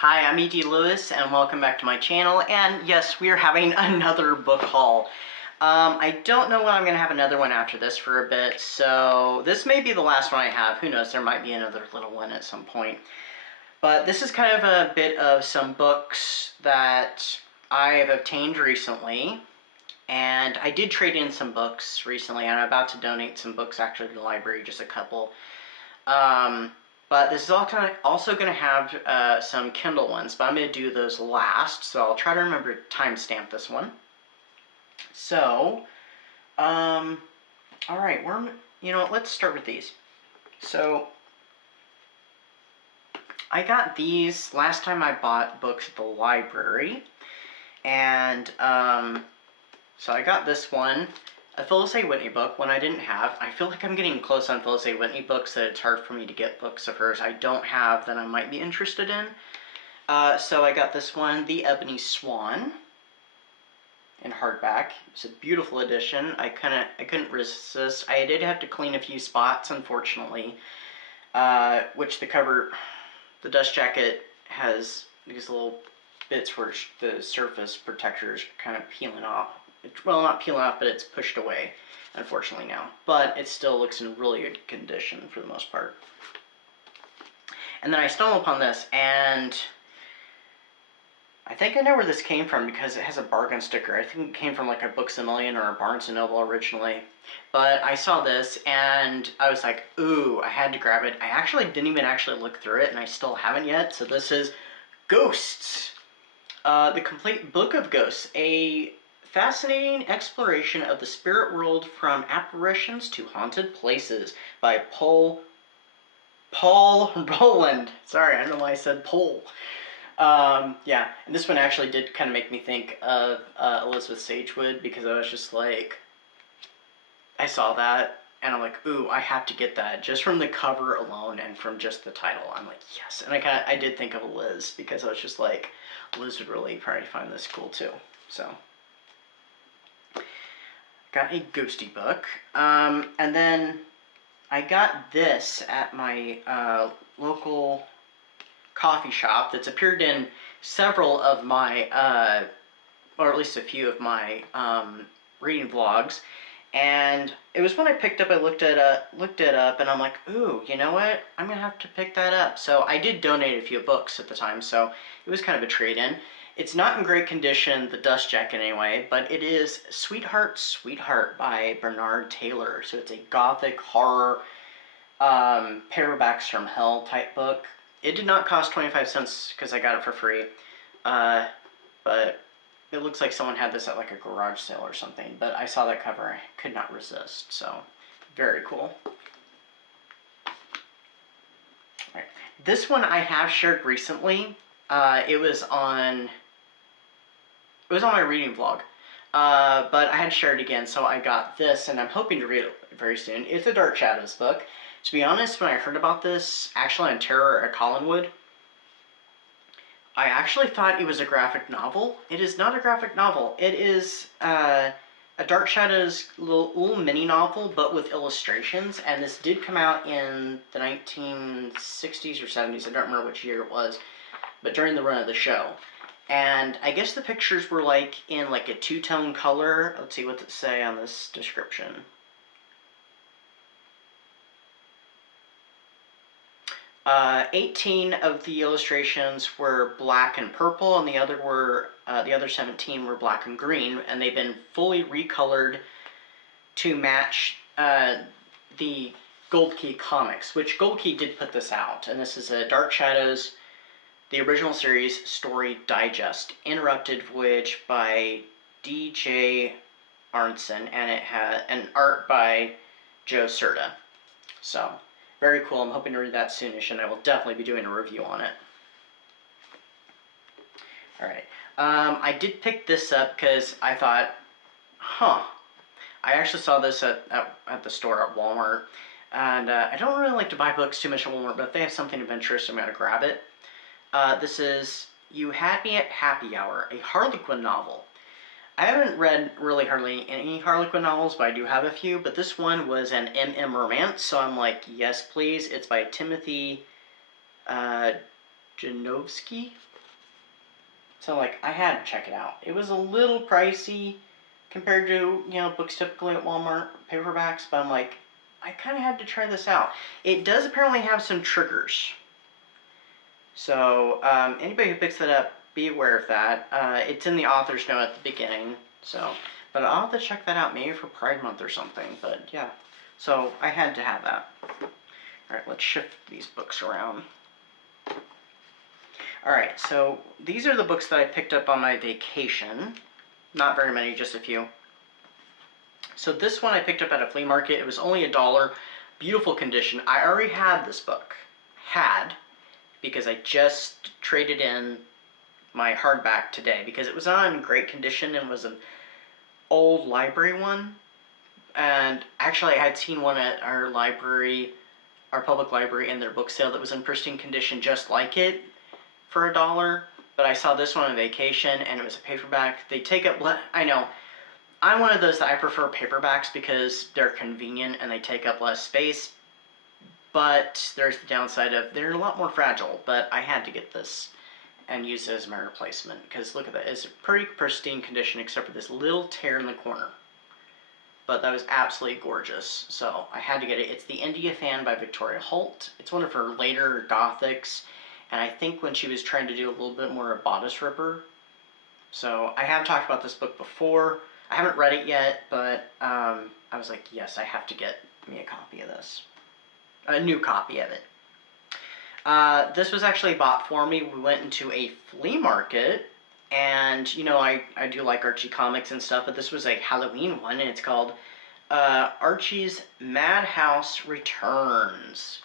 Hi, I'm E.D. Lewis, and welcome back to my channel. And yes, we are having another book haul. I don't know when I'm going to have another one after this for a bit, so this may be the last one I have. Who knows, there might be another little one at some point. But this is kind of a bit of some books that I have obtained recently. And I did trade in some books recently, and I'm about to donate some books actually to the library, just a couple. But this is also going to have some Kindle ones, but I'm going to do those last, so I'll try to remember to timestamp this one. So, all right, let's start with these. So, I got these last time I bought books at the library, and so I got this one. A Phyllis A. Whitney book, one I didn't have. I feel like I'm getting close on Phyllis A. Whitney books, that it's hard for me to get books of hers I don't have that I might be interested in. So I got this one, The Ebony Swan, in hardback. It's a beautiful edition. I couldn't resist. I did have to clean a few spots, unfortunately, which the dust jacket has these little bits where the surface protector is kind of peeling off. Well, not peeling off, but it's pushed away, unfortunately, now. But it still looks in really good condition for the most part. And then I stumbled upon this, and I think I know where this came from because it has a bargain sticker. I think it came from like a Books A Million or a Barnes & Noble originally. But I saw this, and I was like, ooh, I had to grab it. I actually didn't even look through it, and I still haven't yet. So this is Ghosts, the complete book of Ghosts, a fascinating exploration of the spirit world from apparitions to haunted places by Paul Roland. Sorry, I don't know why I said Paul. Yeah, and this one actually did kind of make me think of Elizabeth Sagewood, because I was just like, I saw that, and I'm like, ooh, I have to get that, just from the cover alone and from just the title. I'm like, yes. And I did think of Liz, because I was just like, Liz would really probably find this cool too. So, got a ghosty book. And then I got this at my local coffee shop that's appeared in several of my, or at least a few of my reading vlogs. And it was when I picked up, I looked it up, and I'm like, ooh, you know what? I'm going to have to pick that up. So I did donate a few books at the time, so it was kind of a trade-in. It's not in great condition, the dust jacket anyway, but it is Sweetheart, Sweetheart by Bernard Taylor. So it's a gothic horror, paperbacks from hell type book. It did not cost 25 cents because I got it for free, but it looks like someone had this at like a garage sale or something, but I saw that cover, I could not resist, so very cool. Right. This one I have shared recently. It was on my reading vlog, but I had shared it again, so I got this, and I'm hoping to read it very soon. It's a Dark Shadows book. To be honest, when I heard about this, actually on Terror at Collinwood, I actually thought it was a graphic novel. It is not a graphic novel. It is a Dark Shadows little mini novel, but with illustrations. And this did come out in the 1960s or 70s. I don't remember which year it was, but during the run of the show. And I guess the pictures were like in like a two-tone color. Let's see what it say on this description. 18 of the illustrations were black and purple, and the other 17 were black and green, and they've been fully recolored to match the Gold Key comics, which Gold Key did put this out, and this is a Dark Shadows, the original series story digest, Interrupted Voyage by D.J. Arnson, and it had an art by Joe Certa. So, very cool. I'm hoping to read that soonish, and I will definitely be doing a review on it. Alright. I did pick this up because I thought, I actually saw this at the store at Walmart, and I don't really like to buy books too much at Walmart, but if they have something of interest, I'm going to grab it. This is You Had Me at Happy Hour, a Harlequin novel. I haven't read really hardly any Harlequin novels, but I do have a few, but this one was an MM romance, so I'm like, yes please. It's by Timothy Janovsky, So, like, I had to check it out. It was a little pricey compared to, books typically at Walmart, paperbacks, but I'm like, I kind of had to try this out. It does apparently have some triggers. So, anybody who picks it up, be aware of that. It's in the author's note at the beginning, so, but I'll have to check that out, maybe for Pride Month or something, but yeah. So, I had to have that. Alright, let's shift these books around. Alright, so these are the books that I picked up on my vacation. Not very many, just a few. So this one I picked up at a flea market. It was only $1. Beautiful condition. I already had this book. Because I just traded in my hardback today because it was not in great condition and was an old library one. And actually I had seen one at our library, our public library, in their book sale that was in pristine condition just like it for $1. But I saw this one on vacation and it was a paperback. They take up, I know, I'm one of those that I prefer paperbacks because they're convenient and they take up less space. But there's the downside of they're a lot more fragile, but I had to get this and use it as my replacement because look at that. It's pretty pristine condition except for this little tear in the corner. But that was absolutely gorgeous, so I had to get it. It's The India Fan by Victoria Holt. It's one of her later Gothics, and I think when she was trying to do a little bit more of bodice ripper. So I have talked about this book before. I haven't read it yet, but I was like, yes, I have to get me a copy of this. A new copy of it. This was actually bought for me. We went into a flea market, and I do like Archie comics and stuff, but this was a Halloween one, and it's called Archie's Madhouse Returns.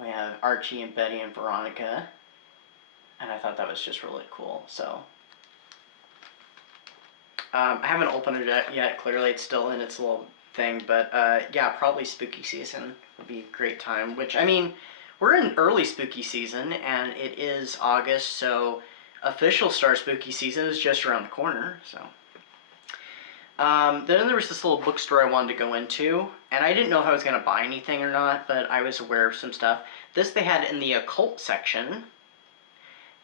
We have Archie and Betty and Veronica, and I thought that was just really cool. So I haven't opened it yet. Clearly, it's still in its little thing, but yeah, probably spooky season would be a great time. Which, I mean, we're in early spooky season, and it is August, so official Star Spooky season is just around the corner. So then there was this little bookstore I wanted to go into, and I didn't know if I was going to buy anything or not, but I was aware of some stuff. This they had in the occult section,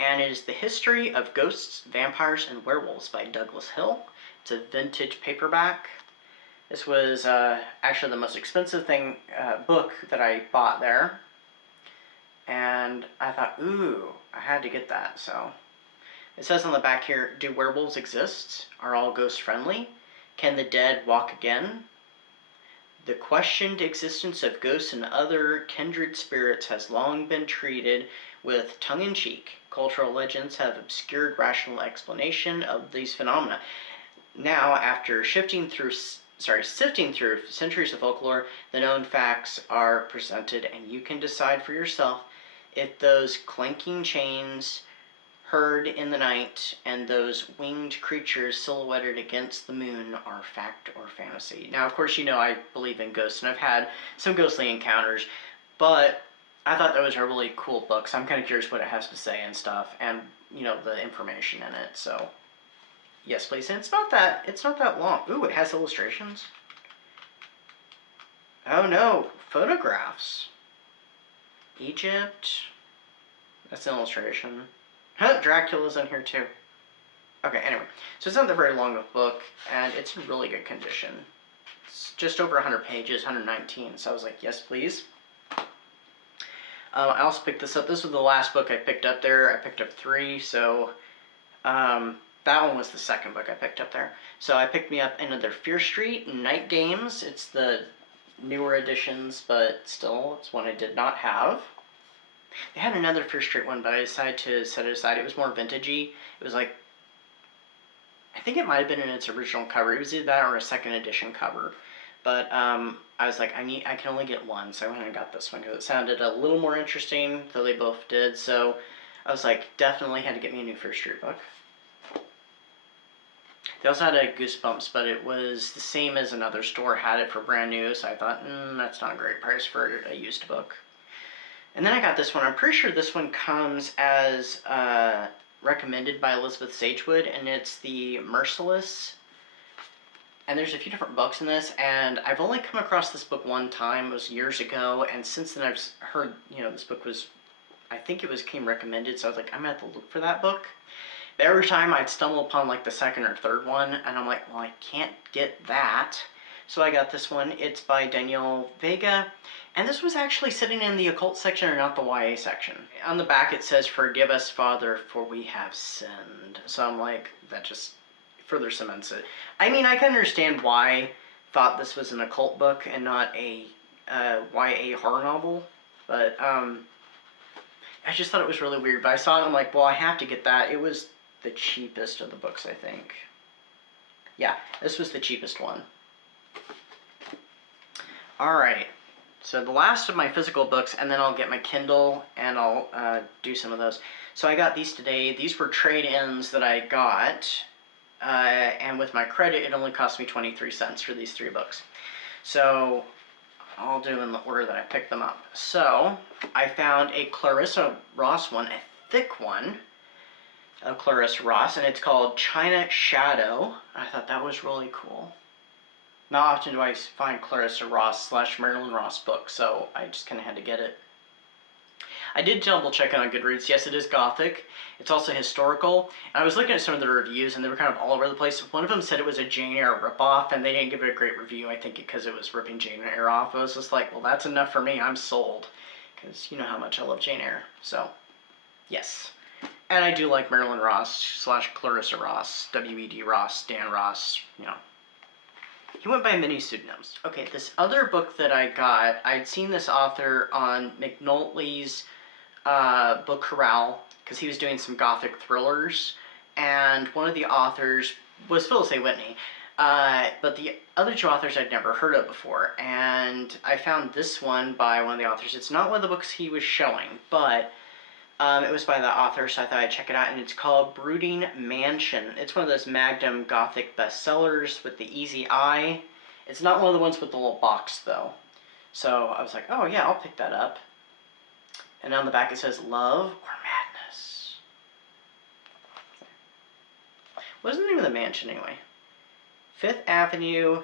and it is The History of Ghosts, Vampires, and Werewolves by Douglas Hill. It's a vintage paperback. This was actually the most expensive book that I bought there. And I thought, ooh, I had to get that. So it says on the back here, do werewolves exist? Are all ghosts friendly? Can the dead walk again? The questioned existence of ghosts and other kindred spirits has long been treated with tongue-in-cheek. Cultural legends have obscured rational explanation of these phenomena. Now, after sifting through centuries of folklore, the known facts are presented, and you can decide for yourself if those clanking chains heard in the night and those winged creatures silhouetted against the moon are fact or fantasy. Now, of course, I believe in ghosts, and I've had some ghostly encounters, but I thought that was a really cool book, so I'm kind of curious what it has to say and stuff, and, the information in it, so yes, please. And it's not that long. Ooh, it has illustrations. Oh no, photographs. Egypt. That's an illustration. Huh, Dracula's in here too. Okay, anyway. So it's not that very long of a book, and it's in really good condition. It's just over 100 pages, 119, so I was like, yes, please. I also picked this up. This was the last book I picked up there. I picked up 3, so that one was the second book I picked up there. So I picked me up another Fear Street Night Games. It's the newer editions, but still, it's one I did not have. They had another Fear Street one, but I decided to set it aside. It was more vintagey. It was like, I think it might have been in its original cover. It was either that or a second edition cover. But I was like, I can only get one, so I went and got this one because it sounded a little more interesting, though they both did. So I was like, definitely had to get me a new Fear Street book. They also had a Goosebumps, but it was the same as another store had it for brand new, so I thought, that's not a great price for a used book. And then I got this one. I'm pretty sure this one comes as recommended by Elizabeth Sagewood, and it's The Merciless. And there's a few different books in this, and I've only come across this book one time. It was years ago, and since then I've heard, this book was, I think it came recommended, so I was like, I'm going to have to look for that book. But every time I'd stumble upon like the second or third one, and I'm like, well, I can't get that. So I got this one. It's by Daniel Vega. And this was actually sitting in the occult section or not the YA section. On the back it says, "Forgive us, Father, for we have sinned." So I'm like, that just further cements it. I mean, I can understand why I thought this was an occult book and not a YA horror novel. But I just thought it was really weird. But I saw it and I'm like, well, I have to get that. It was the cheapest of the books, I think. Yeah, this was the cheapest one. Alright, so the last of my physical books, and then I'll get my Kindle, and I'll do some of those. So I got these today. These were trade-ins that I got, and with my credit, it only cost me 23 cents for these 3 books. So I'll do in the order that I picked them up. So I found a Clarissa Ross one, a thick one of Clarissa Ross, and it's called China Shadow. I thought that was really cool. Not often do I find Clarissa Ross / Marilyn Ross books, so I just kind of had to get it. I did double check it on Goodreads. Yes, it is gothic. It's also historical. And I was looking at some of the reviews, and they were kind of all over the place. One of them said it was a Jane Eyre ripoff, and they didn't give it a great review, I think because it was ripping Jane Eyre off. I was just like, well, that's enough for me. I'm sold. Because you know how much I love Jane Eyre. So, yes. And I do like Marilyn Ross / Clarissa Ross, W.E.D. Ross, Dan Ross, you know. He went by many pseudonyms. Okay, this other book that I got, I'd seen this author on McNulty's book corral, because he was doing some gothic thrillers, and one of the authors was Phyllis A. Whitney, but the other 2 authors I'd never heard of before, and I found this one by one of the authors. It's not one of the books he was showing, but it was by the author, so I thought I'd check it out, and it's called Brooding Mansion. It's one of those Magnum Gothic bestsellers with the easy eye. It's not one of the ones with the little box, though. So I was like, oh yeah, I'll pick that up. And on the back it says, Love or Madness. What's the name of the mansion, anyway? 5th Avenue,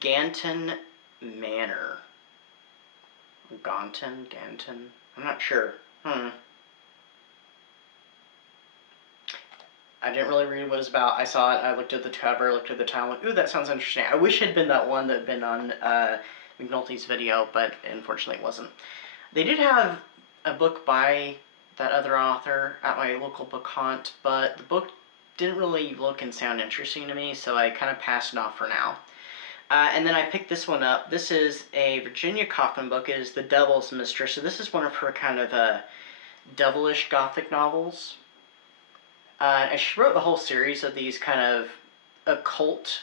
Ganton Manor. Ganton? I'm not sure. I didn't really read what it was about. I saw it, I looked at the cover, looked at the title, like, ooh, that sounds interesting. I wish it had been that one that had been on McNulty's video, but unfortunately it wasn't. They did have a book by that other author at my local book haunt, but the book didn't really look and sound interesting to me, so I kind of passed it off for now. And then I picked this one up. This is a Virginia Kaufman book. It is The Devil's Mistress. So this is one of her kind of devilish gothic novels. And she wrote the whole series of these kind of occult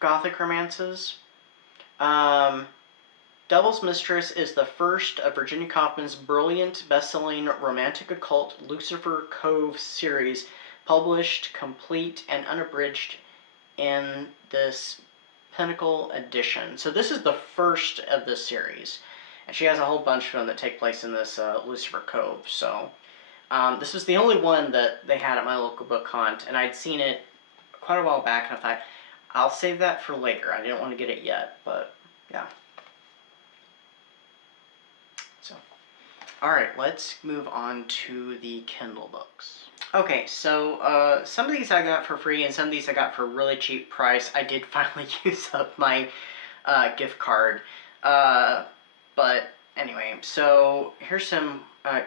gothic romances. Devil's Mistress is the first of Virginia Kaufman's brilliant, best-selling romantic occult Lucifer Cove series, published, complete, and unabridged in this Pinnacle edition. So this is the first of this series. And she has a whole bunch of them that take place in this Lucifer Cove. So this was the only one that they had at my local book haunt, and I'd seen it quite a while back, and I thought, I'll save that for later. I didn't want to get it yet, but yeah. So, alright, let's move on to the Kindle books. Okay, so some of these I got for free, and some of these I got for a really cheap price. I did finally use up my gift card. But anyway, so here's some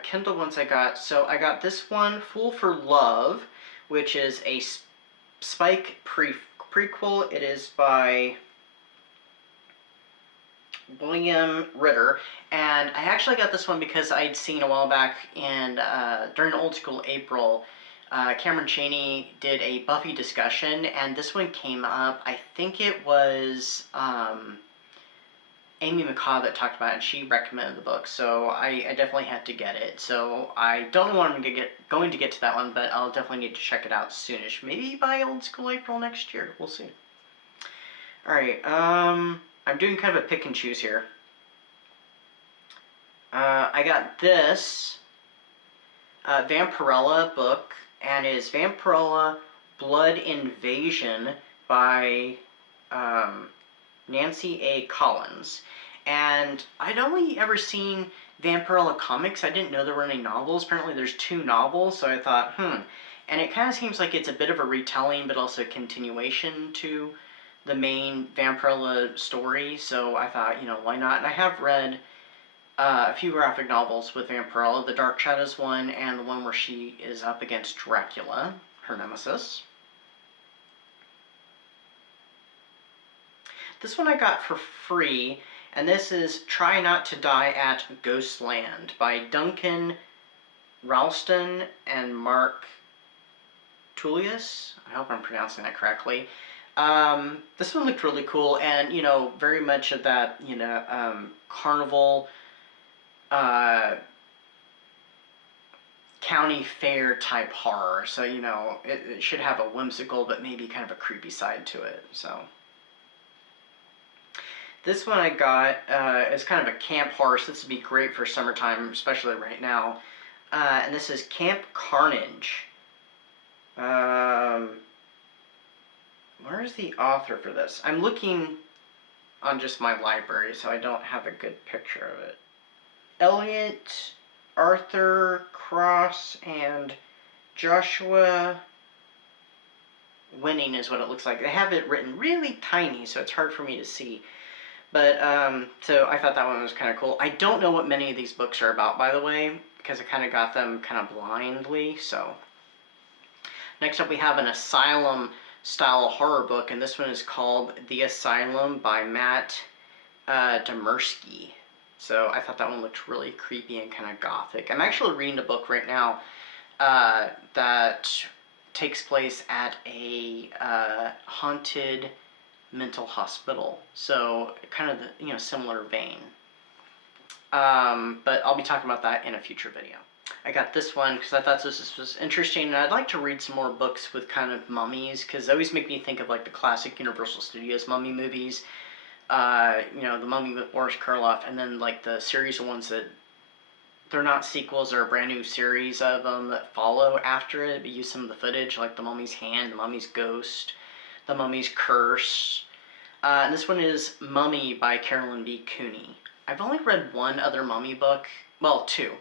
Kindle ones I got. So I got this one, Fool for Love, which is a Spike prequel. It is by William Ritter, and I actually got this one because I'd seen a while back in during Old School April, Cameron Chaney did a Buffy discussion, and this one came up. I think it was Amy McCaw that talked about it, and she recommended the book, so I definitely had to get it. So I don't know when I'm going to get to that one, but I'll definitely need to check it out soonish. Maybe by Old School April next year. We'll see. Alright, I'm doing kind of a pick and choose here. I got this Vampirella book, and it is Vampirella Blood Invasion by Nancy A. Collins. And I'd only ever seen Vampirella comics. I didn't know there were any novels. Apparently there's 2 novels, so I thought, And it kind of seems like it's a bit of a retelling, but also a continuation to the main Vampirella story. So I thought, you know, why not? And I have read a few graphic novels with Vampirella, the Dark Shadows one, and the one where she is up against Dracula, her nemesis. This one I got for free, and this is Try Not to Die at Ghostland by Duncan Ralston and Mark Tullius. I hope I'm pronouncing that correctly. This one looked really cool, and, you know, very much of that, you know, carnival, county fair type horror. So, you know, it should have a whimsical but maybe kind of a creepy side to it. So this one I got is kind of a camp horror, so this would be great for summertime, especially right now. And this is Camp Carnage. Where's the author for this? I'm looking on just my library, so I don't have a good picture of it. Elliot, Arthur Cross, and Joshua Winning is what it looks like. They have it written really tiny, so it's hard for me to see. But, so I thought that one was kind of cool. I don't know what many of these books are about, by the way, because I kind of got them kind of blindly, so. Next up we have an Asylum-style horror book, and this one is called The Asylum by Matt Demersky. So I thought that one looked really creepy and kind of gothic. I'm actually reading a book right now that takes place at a haunted mental hospital. So kind of the, you know, similar vein. But I'll be talking about that in a future video. I got this one because I thought this was interesting, and I'd like to read some more books with kind of mummies, because they always make me think of like the classic Universal Studios mummy movies. You know, The Mummy with Boris Karloff, and then like the series of ones that they're not sequels, or a brand new series of them that follow after it, but use some of the footage, like The Mummy's Hand, The Mummy's Ghost, The Mummy's Curse. And this one is Mummy by Carolyn B. Cooney. I've only read one other mummy book, well, two,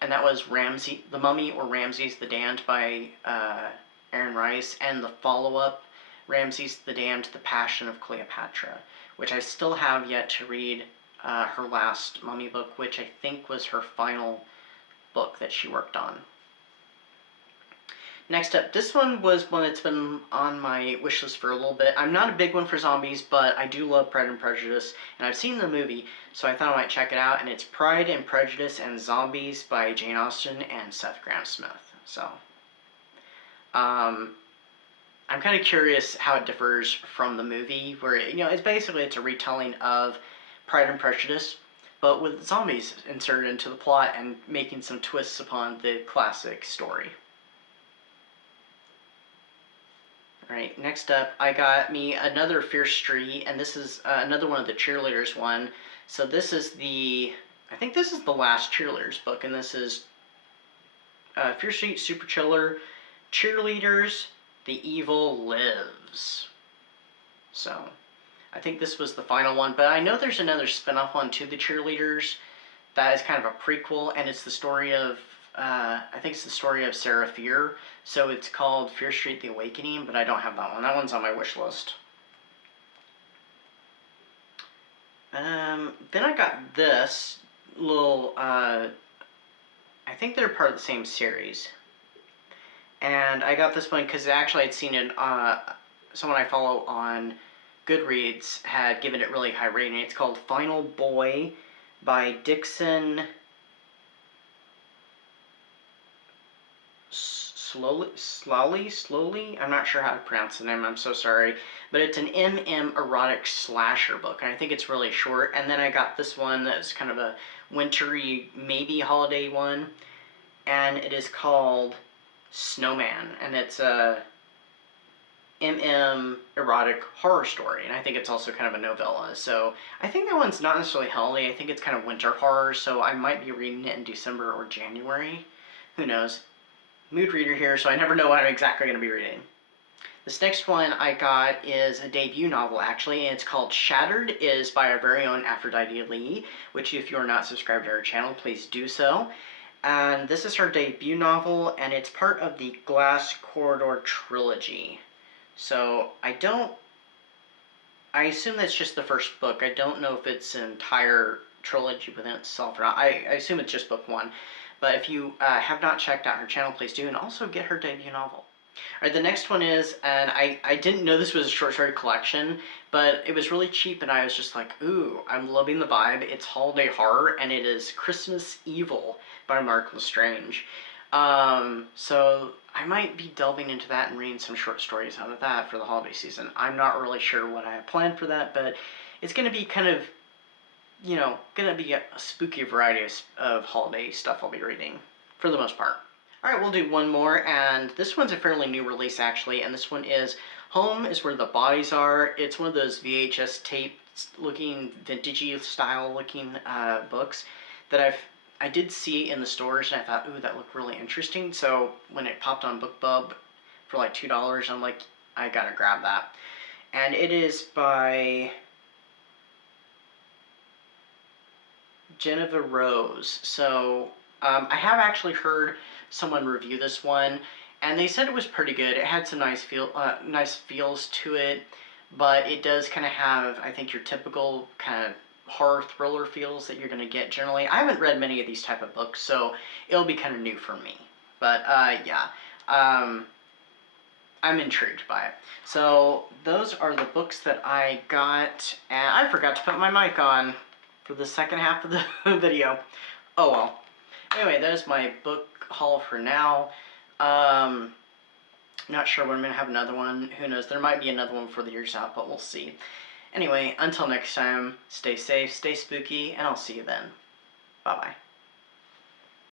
and that was Ramsey, The Mummy or Ramses the Damned by Aaron Rice, and the follow-up, Ramses the Damned, The Passion of Cleopatra, which I still have yet to read her last mummy book, which I think was her final book that she worked on. Next up, this one was one that's been on my wish list for a little bit. I'm not a big one for zombies, but I do love Pride and Prejudice, and I've seen the movie, so I thought I might check it out, and it's Pride and Prejudice and Zombies by Jane Austen and Seth Grahame-Smith. So, I'm kind of curious how it differs from the movie, where, you know, it's a retelling of Pride and Prejudice, but with zombies inserted into the plot and making some twists upon the classic story. Alright, next up, I got me another Fierce Street, and this is another one of the Cheerleaders one. So this is I think this is the last Cheerleaders book, and this is Fierce Street Super Chiller, Cheerleaders, The Evil Lives. So, I think this was the final one, but I know there's another spin-off one to the Cheerleaders that is kind of a prequel, and it's the story of I think it's the story of Sarah Fier, so it's called Fierce Street The Awakening, but I don't have that one. That one's on my wish list. Then I got this little, I think they're part of the same series. And I got this one because actually I'd seen it, someone I follow on Goodreads had given it really high rating. It's called Final Boy by Dixon Slowly? I'm not sure how to pronounce the name, I'm so sorry. But it's an MM erotic slasher book, and I think it's really short. And then I got this one that's kind of a wintry, maybe holiday one, and it is called Snowman, and it's a MM erotic horror story, and I think it's also kind of a novella. So I think that one's not necessarily holiday, I think it's kind of winter horror, so I might be reading it in December or January. Who knows? Mood reader here, so I never know what I'm exactly going to be reading. This next one I got is a debut novel, actually, and it's called Shattered. It is by our very own Aphrodite Lee, which if you're not subscribed to our channel, please do so. And this is her debut novel, and it's part of the Glass Corridor trilogy. So I assume that's just the first book. I don't know if it's an entire trilogy within itself or not. I assume it's just book one. But if you have not checked out her channel, please do, and also get her debut novel. All right, the next one is, and I didn't know this was a short story collection, but it was really cheap, and I was just like, ooh, I'm loving the vibe. It's holiday horror, and it is Christmas Evil by Mark Lestrange. So I might be delving into that and reading some short stories out of that for the holiday season. I'm not really sure what I have planned for that, but it's going to be kind of, going to be a spooky variety of holiday stuff I'll be reading for the most part. All right, we'll do one more, and this one's a fairly new release actually, and this one is Home is Where the Bodies Are. It's one of those VHS tape looking, vintagey style looking books that I did see in the stores, and I thought, ooh, that looked really interesting. So when it popped on BookBub for like $2, I'm like, I gotta grab that. And it is by Jennifer Rose. So I have actually heard someone review this one, and they said it was pretty good. It had some nice feels to it, but it does kind of have, I think, your typical kind of horror thriller feels that you're going to get generally. I haven't read many of these type of books, so it'll be kind of new for me. But yeah, I'm intrigued by it. So those are the books that I got, and I forgot to put my mic on for the second half of the video. Oh well. Anyway, that is my book haul for now. Not sure when I'm going to have another one. Who knows? There might be another one for the year's out, but we'll see. Anyway, until next time, stay safe, stay spooky, and I'll see you then.